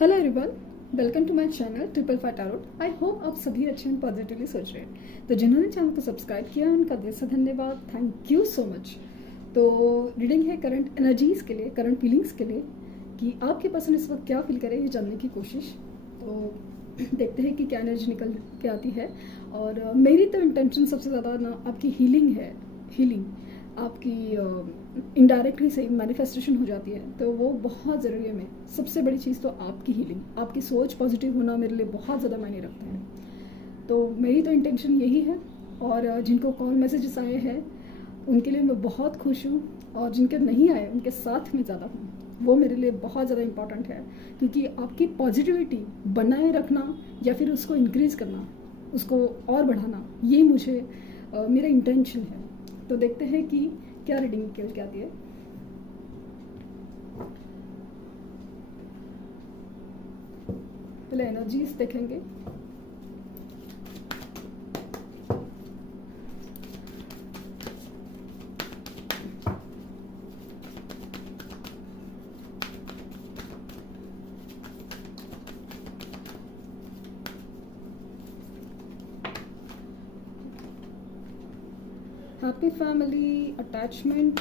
Hello everyone, welcome to my channel triple five tarot. I hope आप सभी अच्छे and positively सोच रहे हैं। तो जिन्होंने चैनल को सब्सक्राइब किया उनका दिल से धन्यवाद, थैंक यू सो मच। तो रीडिंग है करंट एनर्जीज के लिए, करंट फीलिंग्स के लिए कि आपके पर्सन इस वक्त क्या फील करे, ये जानने की कोशिश। तो देखते हैं कि क्या एनर्जी निकल के आती है। और मेरी तो इंटेंशन सबसे ज़्यादा ना आपकी हीलिंग है। हीलिंग आपकी इनडायरेक्टली से मैनिफेस्टेशन हो जाती है, तो वो बहुत ज़रूरी है। मैं सबसे बड़ी चीज़ तो आपकी हीलिंग, आपकी सोच पॉजिटिव होना मेरे लिए बहुत ज़्यादा मायने रखता है। तो मेरी तो इंटेंशन यही है। और जिनको कॉल मैसेजेस आए हैं उनके लिए मैं बहुत खुश हूँ, और जिनके नहीं आए उनके साथ में ज़्यादा हूँ। वो मेरे लिए बहुत ज़्यादा इम्पॉर्टेंट है, क्योंकि आपकी पॉजिटिविटी बनाए रखना या फिर उसको इंक्रीज़ करना, उसको और बढ़ाना, ये मुझे मेरा इंटेंशन है। तो देखते हैं कि क्या रीडिंग निकल के आती है। पहले एनर्जीज देखेंगे। Happy family, attachment,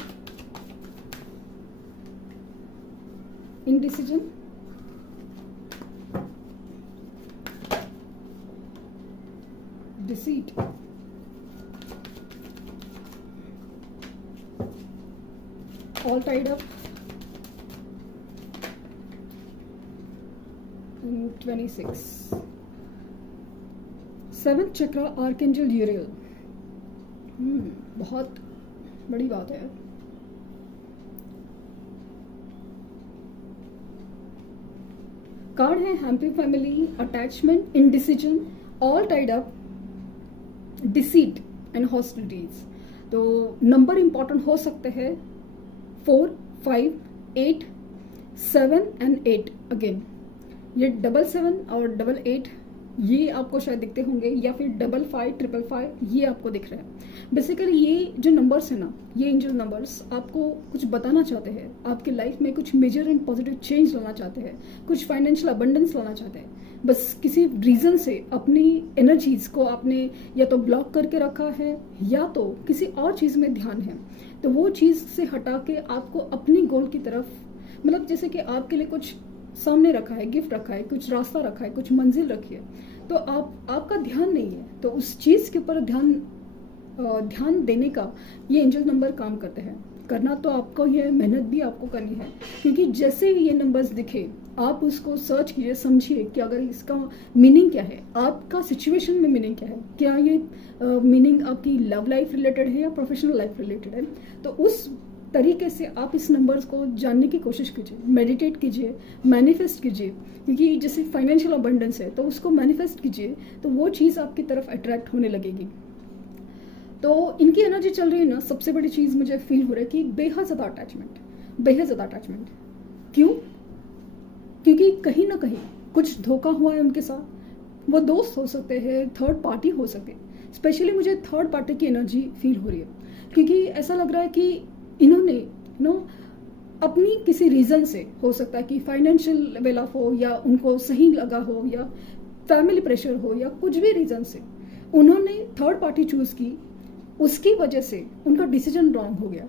indecision, deceit, all tied up, 26, 7th चक्र, आर्कएंजल यूरियल। बहुत बड़ी बात है। कार्ड है happy family, attachment, indecision, all tied up, deceit and hostilities. तो नंबर इंपॉर्टेंट हो सकते हैं 4, 5, 8, 7 एंड 8 अगेन। ये 7 और 8 ये आपको शायद दिखते होंगे, या फिर 55, 555 ये आपको दिख रहा है। बेसिकली ये जो नंबर्स है ना, ये एंजल नंबर्स आपको कुछ बताना चाहते हैं। आपकी लाइफ में कुछ मेजर एंड पॉजिटिव चेंज लाना चाहते हैं, कुछ फाइनेंशियल अबंडेंस लाना चाहते हैं। बस किसी रीज़न से अपनी एनर्जीज को आपने या तो ब्लॉक करके रखा है, या तो किसी और चीज़ में ध्यान है। तो वो चीज़ से हटा के आपको अपनी गोल की तरफ, मतलब जैसे कि आपके लिए कुछ सामने रखा है, गिफ्ट रखा है, कुछ रास्ता रखा है, कुछ मंजिल रखी है, तो आपका ध्यान नहीं है, तो उस चीज़ के ऊपर ध्यान देने का ये एंजल नंबर काम करते हैं। करना तो आपको ये मेहनत भी आपको करनी है, क्योंकि जैसे ये नंबर्स दिखे आप उसको सर्च कीजिए, समझिए कि अगर इसका मीनिंग क्या है, आपका सिचुएशन में मीनिंग क्या है, क्या ये मीनिंग आपकी लव लाइफ रिलेटेड है या प्रोफेशनल लाइफ रिलेटेड है। तो उस तरीके से आप इस नंबर्स को जानने की कोशिश कीजिए, मेडिटेट कीजिए, मैनिफेस्ट कीजिए। क्योंकि जैसे फाइनेंशियल अबंडेंस है तो उसको मैनिफेस्ट कीजिए, तो वो चीज़ आपकी तरफ अट्रैक्ट होने लगेगी। तो इनकी एनर्जी चल रही है ना, सबसे बड़ी चीज़ मुझे फील हो रहा है कि बेहद ज़्यादा अटैचमेंट, बेहद ज़्यादा अटैचमेंट। क्यों? क्योंकि कहीं ना कहीं कुछ धोखा हुआ है उनके साथ। वो दोस्त हो सकते हैं, थर्ड पार्टी हो सकते हैं। स्पेशली मुझे थर्ड पार्टी की एनर्जी फील हो रही है, क्योंकि ऐसा लग रहा है कि इन्होंने अपनी किसी रीज़न से, हो सकता है कि फाइनेंशियल वेल ऑफ हो, या उनको सही लगा हो, या फैमिली प्रेशर हो, या कुछ भी रीज़न से उन्होंने थर्ड पार्टी चूज़ की। उसकी वजह से उनका डिसीजन रॉन्ग हो गया,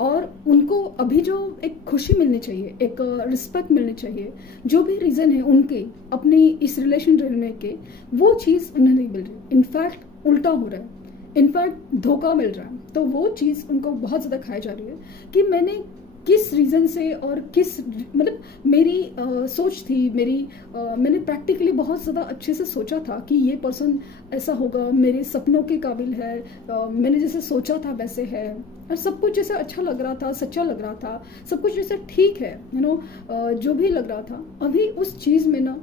और उनको अभी जो एक खुशी मिलनी चाहिए, एक रिस्पेक्ट मिलनी चाहिए, जो भी रीज़न है उनके अपनी इस रिलेशन रहने के, वो चीज़ उन्हें नहीं मिल रही। इनफैक्ट उल्टा हो रहा है, इनफैक्ट धोखा मिल रहा है। तो वो चीज़ उनको बहुत ज़्यादा खाई जा रही है कि मैंने किस रीज़न से, और किस, मतलब मेरी सोच थी, मैंने प्रैक्टिकली बहुत ज़्यादा अच्छे से सोचा था कि ये पर्सन ऐसा होगा, मेरे सपनों के काबिल है, मैंने जैसे सोचा था वैसे है, और सब कुछ जैसे अच्छा लग रहा था, सच्चा लग रहा था, सब कुछ जैसे ठीक है, जो भी लग रहा था। अभी उस चीज़ में ना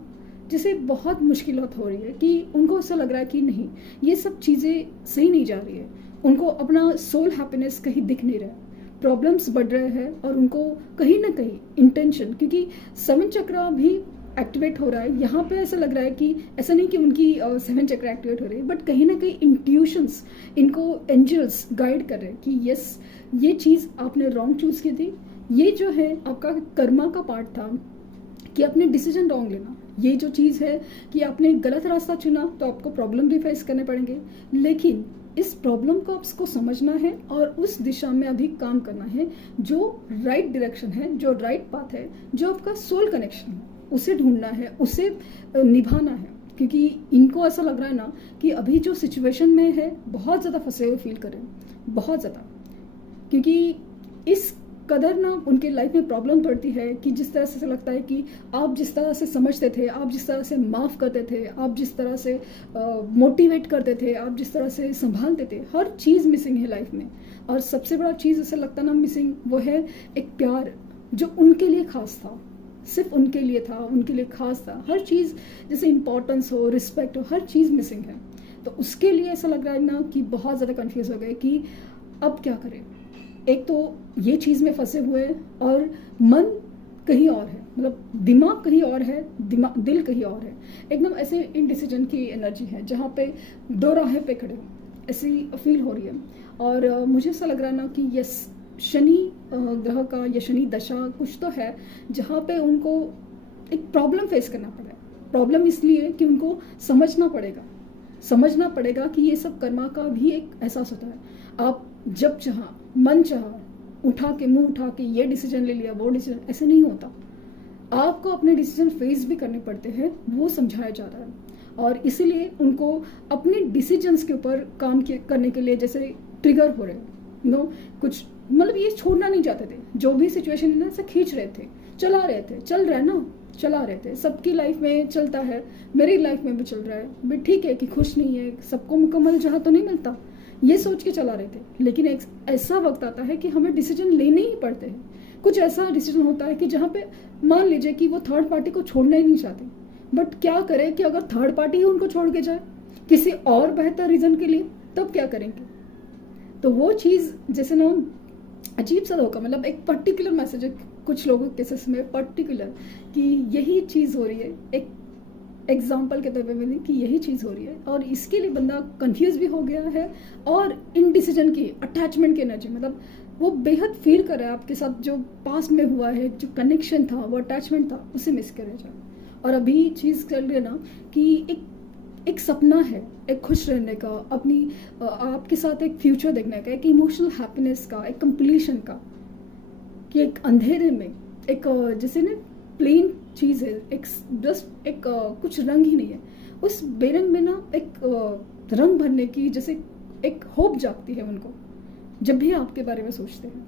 जैसे बहुत मुश्किलात हो रही है, कि उनको ऐसा लग रहा है कि नहीं, ये सब चीज़ें सही नहीं जा रही है। उनको अपना सोल हैप्पीनेस कहीं दिख नहीं रहा है, प्रॉब्लम्स बढ़ रहे हैं, और उनको कहीं ना कहीं इंटेंशन, क्योंकि 7 चक्र भी एक्टिवेट हो रहा है यहाँ पे। ऐसा लग रहा है कि ऐसा नहीं कि उनकी 7 चक्र एक्टिवेट हो रही है, बट कहीं ना कहीं इंट्यूशंस, इनको एंजल्स गाइड कर रहे हैं कि यस, ये चीज़ आपने रॉन्ग चूज़ की थी, ये जो है आपका कर्मा का पार्ट था, कि अपने डिसीजन रॉन्ग लेना, ये जो चीज़ है कि आपने गलत रास्ता चुना तो आपको प्रॉब्लम भी फेस करने पड़ेंगे, लेकिन इस प्रॉब्लम को आपको समझना है और उस दिशा में अभी काम करना है जो राइट डायरेक्शन है, जो राइट पाथ है, जो आपका सोल कनेक्शन है, उसे ढूंढना है, उसे निभाना है। क्योंकि इनको ऐसा लग रहा है ना कि अभी जो सिचुएशन में है बहुत ज़्यादा फंसे हुए फील करें, बहुत ज़्यादा, क्योंकि इस कदर ना उनके लाइफ में प्रॉब्लम पड़ती है कि जिस तरह से लगता है कि आप जिस तरह से समझते थे, आप जिस तरह से माफ़ करते थे, आप जिस तरह से मोटिवेट करते थे, आप जिस तरह से संभालते थे, हर चीज़ मिसिंग है लाइफ में। और सबसे बड़ा चीज़ ऐसा लगता ना मिसिंग, वो है एक प्यार जो उनके लिए खास था, सिर्फ उनके लिए था, उनके लिए खास था। हर चीज़ जैसे इम्पोर्टेंस हो, रिस्पेक्ट हो, हर चीज़ मिसिंग है। तो उसके लिए ऐसा लग रहा है ना कि बहुत ज़्यादा कन्फ्यूज़ हो गए कि अब क्या करें। एक तो ये चीज़ में फंसे हुए और मन कहीं और है, मतलब दिमाग कहीं और है, दिल कहीं और है। एकदम ऐसे इनडिसीजन की एनर्जी है जहाँ पे दो राहें पे खड़े हो, ऐसी फील हो रही है। और मुझे ऐसा लग रहा है ना कि यस, शनि ग्रह का या शनि दशा कुछ तो है जहाँ पे उनको एक प्रॉब्लम फेस करना पड़ा है। प्रॉब्लम इसलिए कि उनको समझना पड़ेगा कि ये सब कर्मा का भी एक एहसास होता है। आप जब चाहा, मन चाहा, मुंह उठा के ये डिसीजन ले लिया, वो डिसीजन, ऐसे नहीं होता। आपको अपने डिसीजन फेस भी करने पड़ते हैं, वो समझाया जा रहा है। और इसीलिए उनको अपने डिसीजंस के ऊपर काम करने के लिए जैसे ट्रिगर हो रहे नो, कुछ मतलब ये छोड़ना नहीं चाहते थे। जो भी सिचुएशन है ना, ऐसे खींच रहे थे, चल रहे थे। सबकी लाइफ में चलता है, मेरी लाइफ में भी चल रहा है भी, ठीक है कि खुश नहीं है, सबको मुकम्मल जहाँ तो नहीं मिलता, ये सोच के चला रहे थे। लेकिन एक ऐसा वक्त आता है कि हमें डिसीजन लेने ही पड़ते हैं। कुछ ऐसा डिसीजन होता है कि जहाँ पे मान लीजिए कि वो थर्ड पार्टी को छोड़ना ही नहीं चाहते, बट क्या करें कि अगर थर्ड पार्टी ही उनको छोड़ के जाए किसी और बेहतर रीज़न के लिए, तब क्या करेंगे। तो वो चीज़ जैसे ना अजीब सा होगा, मतलब एक पर्टिकुलर मैसेज है कुछ लोगों के केसेस में पर्टिकुलर कि यही चीज़ हो रही है, एक एग्जाम्पल के तौर पे मैंने कि यही चीज़ हो रही है। और इसके लिए बंदा कंफ्यूज भी हो गया है और इनडिसीजन की, अटैचमेंट की एनर्जी, मतलब वो बेहद फील कर रहा है आपके साथ, जो पास्ट में हुआ है, जो कनेक्शन था, वो अटैचमेंट था, उसे मिस करे जा। और अभी चीज़ कर रही है ना कि एक सपना है, एक खुश रहने का, अपनी आपके साथ एक फ्यूचर देखने का, एक इमोशनल हैप्पीनेस का, एक कंप्लीशन का, कि एक अंधेरे में एक जैसे ना प्लेन चीज़ है, एक जस्ट एक कुछ रंग ही नहीं है, उस बेरंग में ना एक रंग भरने की जैसे एक होप जागती है उनको जब भी आपके बारे में सोचते हैं।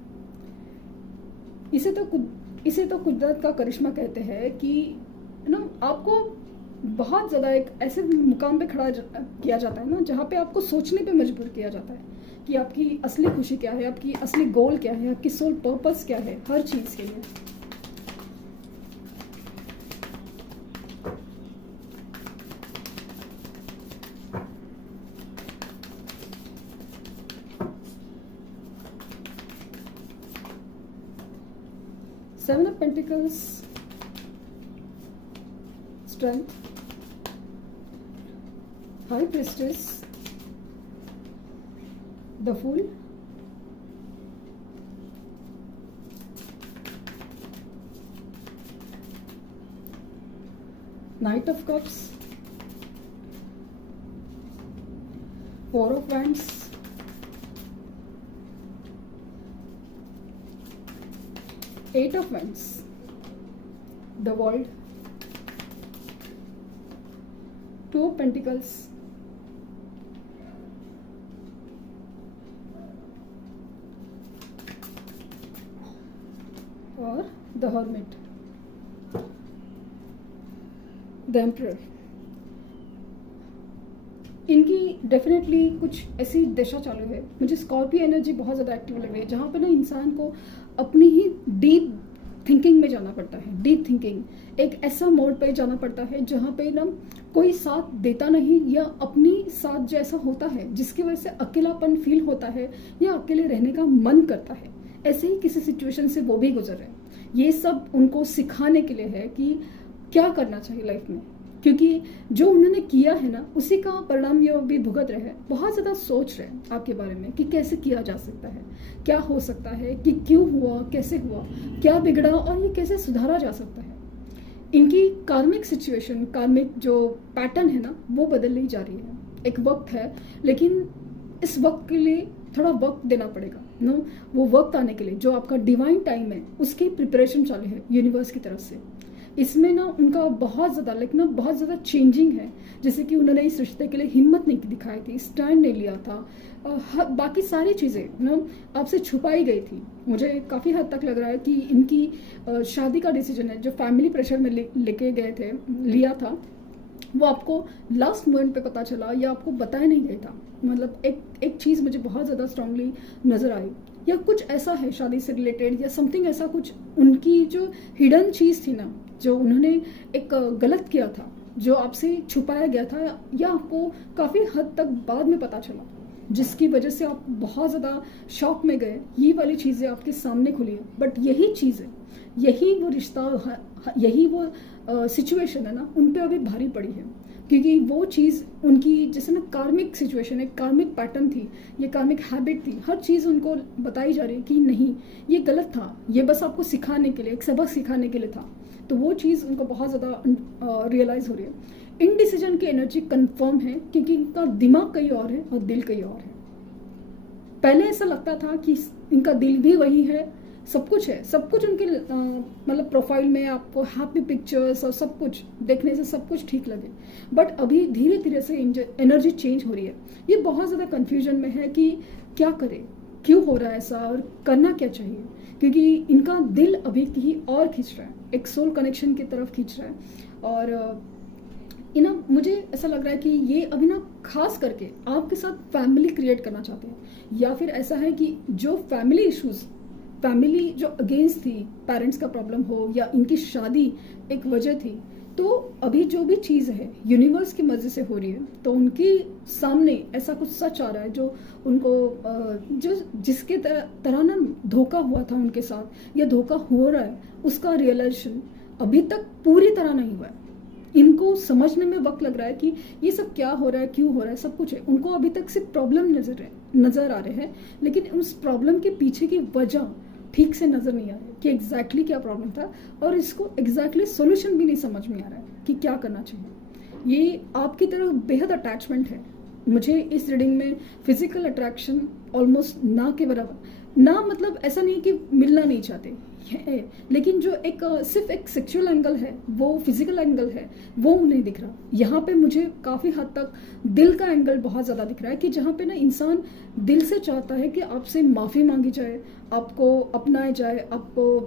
इसे तो कुदरत का करिश्मा कहते हैं कि ना आपको बहुत ज़्यादा एक ऐसे मुकाम पे खड़ा किया जाता है ना जहाँ पे आपको सोचने पे मजबूर किया जाता है कि आपकी असली खुशी क्या है, आपकी असली गोल क्या है, आपकी सोल पर्पस क्या है, हर चीज़ के लिए। Seven of Pentacles, Strength, High Priestess, the Fool, Knight of Cups, Four of Wands, Eight of Wands, the World, Two of Pentacles, और द हर्मिट, द एम्परर। इनकी डेफिनेटली कुछ ऐसी दशा चालू है। मुझे स्कॉर्पियो एनर्जी बहुत ज़्यादा एक्टिव लग रही है, जहाँ पे ना इंसान को अपनी ही डीप थिंकिंग में जाना पड़ता है। डीप थिंकिंग, एक ऐसा मोड पे जाना पड़ता है जहाँ पे ना कोई साथ देता नहीं, या अपनी साथ जो ऐसा होता है जिसकी वजह से अकेलापन फील होता है या अकेले रहने का मन करता है, ऐसे ही किसी सिचुएशन से वो भी गुजर रहे हैं। ये सब उनको सिखाने के लिए है कि क्या करना चाहिए लाइफ में, क्योंकि जो उन्होंने किया है ना उसी का परिणाम ये भी भुगत रहे हैं। बहुत ज़्यादा सोच रहे हैं आपके बारे में कि कैसे किया जा सकता है, क्या हो सकता है, कि क्यों हुआ, कैसे हुआ, क्या बिगड़ा और ये कैसे सुधारा जा सकता है। इनकी कार्मिक सिचुएशन, कार्मिक जो पैटर्न है ना, वो बदलनी जा रही है। एक वक्त है, लेकिन इस वक्त के लिए थोड़ा वक्त देना पड़ेगा नो। वो वक्त आने के लिए जो आपका डिवाइन टाइम है, उसकी प्रिपरेशन चालू है यूनिवर्स की तरफ से। इसमें ना उनका बहुत ज़्यादा बहुत ज़्यादा चेंजिंग है। जैसे कि उन्होंने इस रिश्ते के लिए हिम्मत नहीं दिखाई थी, स्टैंड नहीं लिया था, बाकी सारी चीज़ें ना आपसे छुपाई गई थी। मुझे काफ़ी हद तक लग रहा है कि इनकी शादी का डिसीजन है जो फैमिली प्रेशर में लेके गए थे, लिया था, वो आपको लास्ट मोमेंट पे पता चला या आपको बताया नहीं गया था। मतलब एक चीज़ मुझे बहुत ज़्यादा स्ट्रांगली नज़र आई, या कुछ ऐसा है शादी से रिलेटेड या समथिंग ऐसा कुछ, उनकी जो हिडन चीज़ थी ना, जो उन्होंने एक गलत किया था, जो आपसे छुपाया गया था या आपको काफ़ी हद तक बाद में पता चला, जिसकी वजह से आप बहुत ज़्यादा शॉक में गए। ये वाली चीज़ें आपके सामने खुली है। बट यही चीज़ है, यही वो रिश्ता, यही वो सिचुएशन है ना, उन पे अभी भारी पड़ी है। क्योंकि वो चीज़ उनकी जैसे ना कार्मिक सिचुएशन है, कार्मिक पैटर्न थी, ये कार्मिक हैबिट थी, हर चीज़ उनको बताई जा रही है कि नहीं ये गलत था, ये बस आपको सिखाने के लिए, एक सबक सिखाने के लिए था। तो वो चीज़ उनको बहुत ज़्यादा रियलाइज़ हो रही है। इनडिसीजन की एनर्जी कंफर्म है, क्योंकि इनका दिमाग कहीं और है और दिल कहीं और है। पहले ऐसा लगता था कि इनका दिल भी वही है, सब कुछ है, सब कुछ उनके मतलब प्रोफाइल में आपको हैप्पी पिक्चर्स और सब कुछ देखने से सब कुछ ठीक लगे। बट अभी धीरे धीरे से एनर्जी चेंज हो रही है। ये बहुत ज़्यादा कन्फ्यूजन में है कि क्या करे, क्यों हो रहा है ऐसा और करना क्या चाहिए। क्योंकि इनका दिल अभी कहीं और खींच रहा है, एक सोल कनेक्शन की तरफ खींच रहा है। और ना मुझे ऐसा लग रहा है कि ये अभी ना खास करके आपके साथ फैमिली क्रिएट करना चाहते हैं, या फिर ऐसा है कि जो फैमिली इश्यूज, फैमिली जो अगेंस्ट थी, पेरेंट्स का प्रॉब्लम हो या इनकी शादी एक वजह थी, तो अभी जो भी चीज़ है यूनिवर्स की मर्जी से हो रही है, तो उनके सामने ऐसा कुछ सच आ रहा है जो उनको जो जिसके तरह ना धोखा हुआ था उनके साथ या धोखा हो रहा है, उसका रियलाइजेशन अभी तक पूरी तरह नहीं हुआ है। इनको समझने में वक्त लग रहा है कि ये सब क्या हो रहा है, क्यों हो रहा है, सब कुछ है। उनको अभी तक सिर्फ प्रॉब्लम नजर आ रहे हैं, लेकिन उस प्रॉब्लम के पीछे की वजह ठीक से नजर नहीं आ रही कि एग्जैक्टली क्या प्रॉब्लम था, और इसको एग्जैक्टली सोल्यूशन भी नहीं समझ में आ रहा है कि क्या करना चाहिए। ये आपकी तरफ बेहद अटैचमेंट है। मुझे इस रीडिंग में फिजिकल अट्रैक्शन ऑलमोस्ट ना के बराबर, ना मतलब ऐसा नहीं कि मिलना नहीं चाहते है, लेकिन जो एक सिर्फ एक सेक्सुअल एंगल है, वो फिजिकल एंगल है, वो नहीं दिख रहा। यहाँ पे मुझे काफ़ी हद तक दिल का एंगल बहुत ज़्यादा दिख रहा है, कि जहाँ पे ना इंसान दिल से चाहता है कि आपसे माफ़ी मांगी जाए, आपको अपनाया जाए, आपको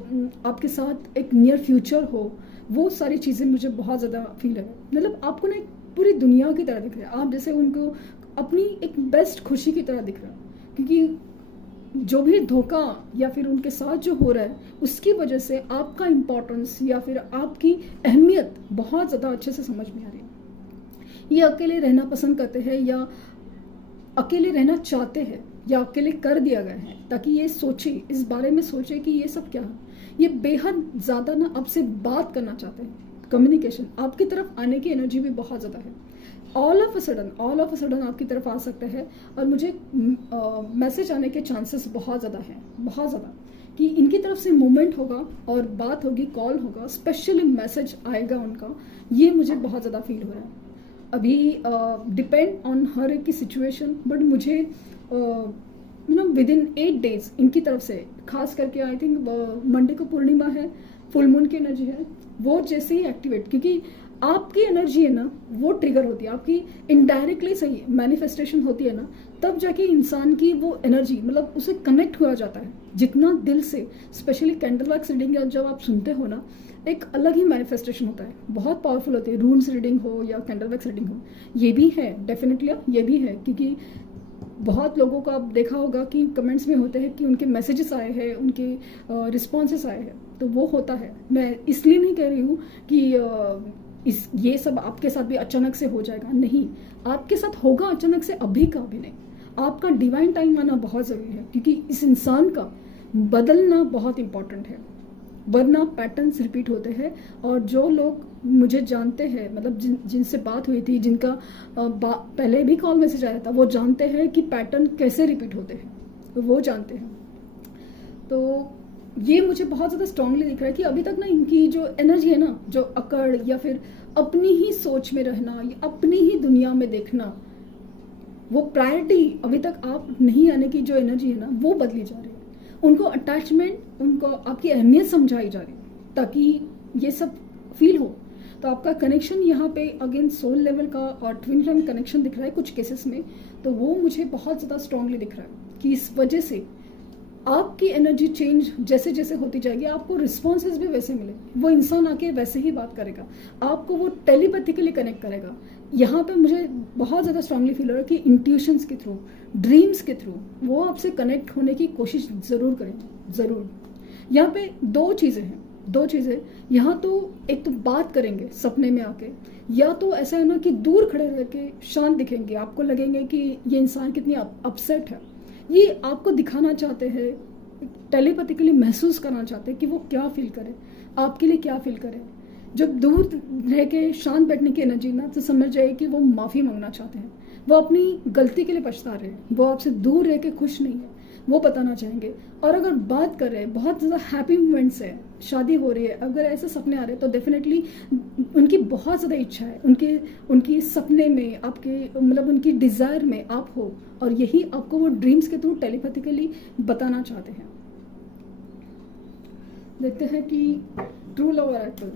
आपके साथ एक नियर फ्यूचर हो। वो सारी चीज़ें मुझे बहुत ज़्यादा फील है। मतलब आपको ना एक पूरी दुनिया की तरह दिख रहा है, आप जैसे उनको अपनी एक बेस्ट खुशी की तरह दिख रहा है। क्योंकि जो भी धोखा या फिर उनके साथ जो हो रहा है, उसकी वजह से आपका इम्पोर्टेंस या फिर आपकी अहमियत बहुत ज़्यादा अच्छे से समझ में आ रही है। ये अकेले रहना पसंद करते हैं, या अकेले रहना चाहते हैं, या अकेले कर दिया गया है ताकि ये सोचे, इस बारे में सोचे कि ये सब क्या है। ये बेहद ज़्यादा ना आपसे बात करना चाहते हैं, कम्युनिकेशन, आपकी तरफ आने की एनर्जी भी बहुत ज़्यादा है। ऑल ऑफ अ सडन आपकी तरफ आ सकता है, और मुझे मैसेज आने के चांसेस बहुत ज़्यादा हैं, बहुत ज़्यादा, कि इनकी तरफ से मूवमेंट होगा और बात होगी, कॉल होगा, स्पेशली मैसेज आएगा उनका। ये मुझे बहुत ज़्यादा फील हो रहा है। अभी डिपेंड ऑन हर एक की सिचुएशन, बट मुझे विद इन 8 days इनकी तरफ से, खास करके आई थिंक मंडे को पूर्णिमा है, फुल मून की एनर्जी है, वो जैसे ही एक्टिवेट, क्योंकि आपकी एनर्जी है ना, वो ट्रिगर होती है, आपकी इनडायरेक्टली सही मैनिफेस्टेशन होती है ना, तब जाके इंसान की वो एनर्जी मतलब उसे कनेक्ट हुआ जाता है जितना दिल से। स्पेशली कैंडल वैक्स रीडिंग जब आप सुनते हो ना, एक अलग ही मैनिफेस्टेशन होता है, बहुत पावरफुल होती है। रून्स रीडिंग हो या कैंडल वैक्स रीडिंग हो, ये भी है डेफिनेटली, ये भी है। क्योंकि बहुत लोगों को आप देखा होगा कि कमेंट्स में होते हैं कि उनके मैसेजेस आए हैं, उनके रिस्पॉन्सेस आए हैं, तो वो होता है। मैं इसलिए नहीं कह रही हूँ कि ये सब आपके साथ भी अचानक से हो जाएगा, नहीं, आपके साथ होगा अचानक से, अभी का अभी नहीं। आपका डिवाइन टाइम आना बहुत ज़रूरी है, क्योंकि इस इंसान का बदलना बहुत इंपॉर्टेंट है, वरना पैटर्न्स रिपीट होते हैं। और जो लोग मुझे जानते हैं, मतलब जिनसे बात हुई थी, जिनका पहले भी कॉल मैसेज आया था, वो जानते हैं कि पैटर्न कैसे रिपीट होते हैं, वो जानते हैं। तो ये मुझे बहुत ज़्यादा स्ट्रांगली दिख रहा है कि अभी तक ना इनकी जो एनर्जी है ना, जो अकड़ या फिर अपनी ही सोच में रहना या अपनी ही दुनिया में देखना, वो प्रायोरिटी अभी तक आप नहीं आने की जो एनर्जी है ना, वो बदली जा रही है। उनको अटैचमेंट, उनको आपकी अहमियत समझाई जा रही है ताकि ये सब फील हो। तो आपका कनेक्शन यहाँ पे अगेन सोल लेवल का और ट्विन फ्लेम कनेक्शन दिख रहा है कुछ केसेस में, तो वो मुझे बहुत ज़्यादा स्ट्रांगली दिख रहा है कि इस वजह से आपकी एनर्जी चेंज जैसे जैसे होती जाएगी, आपको रिस्पॉन्सेज भी वैसे मिलेंगे। वो इंसान आके वैसे ही बात करेगा, आपको वो टेलीपैथिकली कनेक्ट करेगा। यहाँ पे मुझे बहुत ज़्यादा स्ट्रांगली फील हो रहा है कि इंट्यूशंस के थ्रू, ड्रीम्स के थ्रू वो आपसे कनेक्ट होने की कोशिश ज़रूर करेंगे, ज़रूर। यहाँ पे दो चीज़ें यहाँ तो एक तो बात करेंगे सपने में आके, या तो ऐसा है ना कि दूर खड़े रह के शांत दिखेंगे, आपको लगेंगे कि ये इंसान कितनी अपसेट है। ये आपको दिखाना चाहते हैं, टेलीपैथिकली महसूस करना चाहते हैं कि वो क्या फील करे, आपके लिए क्या फील करे। जब दूर रह के शांत बैठने की एनर्जी ना, तो समझ जाए कि वो माफ़ी मांगना चाहते हैं, वो अपनी गलती के लिए पछता रहे हैं, वो आपसे दूर रह के खुश नहीं है, वो बताना चाहेंगे। और अगर बात कर रहे हैं, बहुत ज़्यादा हैप्पी मोमेंट्स है, शादी हो रही है, अगर ऐसे सपने आ रहे हैं, तो डेफिनेटली उनकी बहुत ज़्यादा इच्छा है, उनकी सपने में आपके, मतलब उनकी डिज़ायर में आप हो, और यही आपको वो ड्रीम्स के थ्रू टेलीपैथिकली बताना चाहते हैं। देखते हैं कि true love oracle.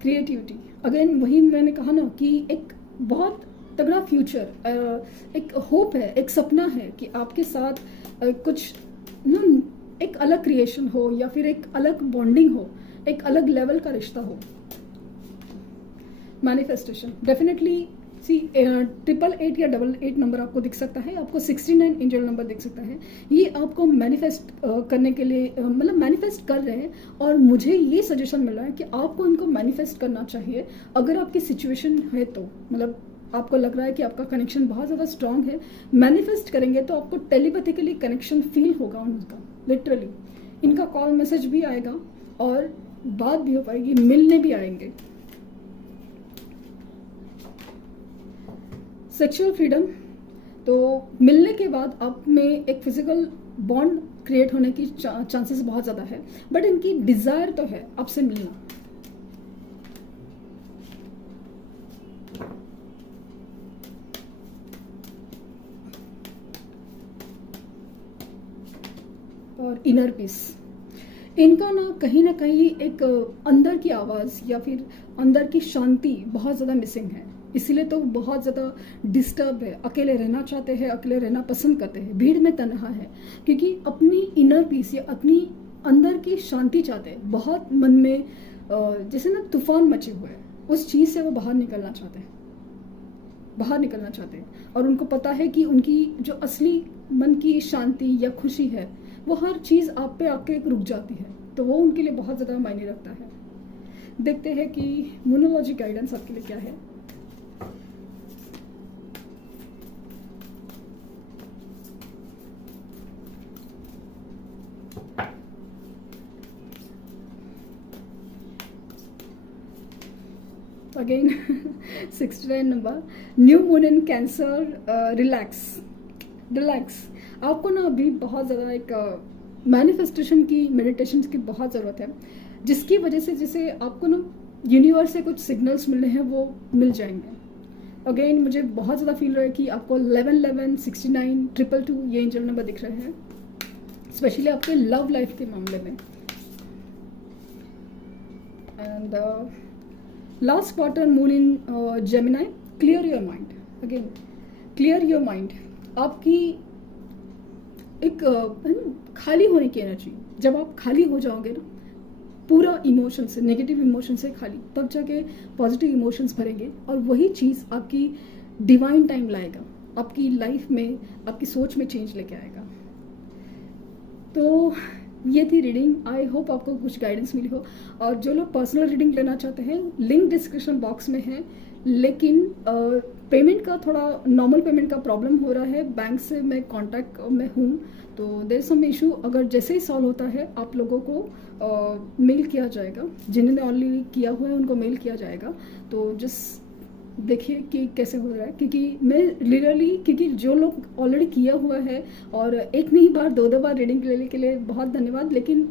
Creativity, again वही मैंने कहा ना कि एक बहुत तगड़ा फ्यूचर, एक होप है, एक सपना है कि आपके साथ कुछ ना एक अलग क्रिएशन हो, या फिर एक अलग बॉन्डिंग हो, एक अलग लेवल का रिश्ता हो। मैनिफेस्टेशन, डेफिनेटली सी 888 या 88 नंबर आपको दिख सकता है, आपको 69 एंजल नंबर दिख सकता है। ये आपको मैनिफेस्ट करने के लिए, मतलब मैनिफेस्ट कर रहे हैं, और मुझे ये सजेशन मिल रहा है कि आपको इनको मैनिफेस्ट करना चाहिए अगर आपकी सिचुएशन है तो, मतलब आपको लग रहा है कि आपका कनेक्शन बहुत ज़्यादा स्ट्रांग है। मैनिफेस्ट करेंगे तो आपको टेलीपैथिकली कनेक्शन फील होगा उनका, लिटरली इनका कॉल मैसेज भी आएगा और बात भी हो पाएगी, मिलने भी आएंगे। सेक्सुअल फ्रीडम, तो मिलने के बाद आप में एक फिजिकल बॉन्ड क्रिएट होने की चांसेस बहुत ज़्यादा है, बट इनकी डिज़ायर तो है आपसे मिलना। और इनर पीस, इनका ना कहीं एक अंदर की आवाज़ या फिर अंदर की शांति बहुत ज़्यादा मिसिंग है, इसीलिए तो बहुत ज़्यादा डिस्टर्ब है, अकेले रहना चाहते हैं, अकेले रहना पसंद करते हैं, भीड़ में तन्हा है, क्योंकि अपनी इनर पीस या अपनी अंदर की शांति चाहते हैं। बहुत मन में जैसे ना तूफान मचे हुए हैं, उस चीज़ से वो बाहर निकलना चाहते हैं, और उनको पता है कि उनकी जो असली मन की शांति या खुशी है, वो हर चीज़ आप पे आके रुक जाती है, तो वो उनके लिए बहुत ज़्यादा मायने रखता है। देखते हैं कि मोनोलॉजी गाइडेंस आपके लिए क्या है। Again 69 number, new moon in cancer, relax. आपको ना अभी बहुत ज़्यादा एक मैनिफेस्टेशन की, मेडिटेशन की बहुत ज़रूरत है, जिसकी वजह से जैसे आपको ना यूनिवर्स से कुछ सिग्नल्स मिल रहे हैं, वो मिल जाएंगे। अगेन मुझे बहुत ज़्यादा फील रहा है कि आपको 1111, 69, 222 ये एंजल नंबर दिख रहे हैं, स्पेशली आपके लव लाइफ के मामले में। And last quarter moon in Gemini, clear your mind. Again clear your mind, आपकी एक खाली होने की एनर्जी, जब आप खाली हो जाओगे ना पूरा इमोशन से, नेगेटिव इमोशन से खाली, तब जाके पॉजिटिव इमोशंस भरेंगे, और वही चीज़ आपकी डिवाइन टाइम लाएगा, आपकी लाइफ में, आपकी सोच में चेंज लेके आएगा। तो ये थी रीडिंग, आई होप आपको कुछ गाइडेंस मिली हो। और जो लोग पर्सनल रीडिंग लेना चाहते हैं, लिंक डिस्क्रिप्शन बॉक्स में है, लेकिन पेमेंट का थोड़ा, नॉर्मल पेमेंट का प्रॉब्लम हो रहा है, बैंक से मैं कांटेक्ट में हूँ, तो देयर सम इशू, अगर जैसे ही सॉल्व होता है आप लोगों को मेल किया जाएगा, जिन्होंने ऑलरेडी किया हुआ है उनको मेल किया जाएगा। तो देखिए कि कैसे हो रहा है, क्योंकि मैं लिटरली, क्योंकि जो लोग ऑलरेडी किया हुआ है, और एक नहीं बार दो दो बार रीडिंग लेने के लिए बहुत धन्यवाद, लेकिन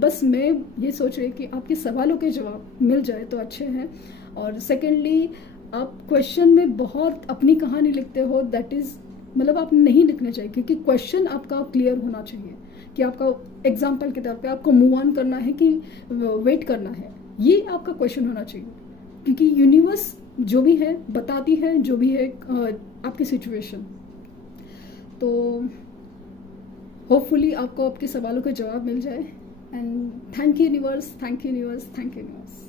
बस मैं ये सोच रही कि आपके सवालों के जवाब मिल जाए तो अच्छे हैं। और सेकेंडली, आप क्वेश्चन में बहुत अपनी कहानी लिखते हो, दैट इज़ मतलब आप नहीं लिखना चाहिए, क्योंकि क्वेश्चन आपका क्लियर होना चाहिए कि आपका एग्जाम्पल के तौर पे आपको मूव ऑन करना है कि वेट करना है, ये आपका क्वेश्चन होना चाहिए। क्योंकि यूनिवर्स जो भी है बताती है, जो भी है आपकी सिचुएशन। तो होपफुली आपको आपके सवालों के जवाब मिल जाए। And thank you universe, thank you universe, thank you universe.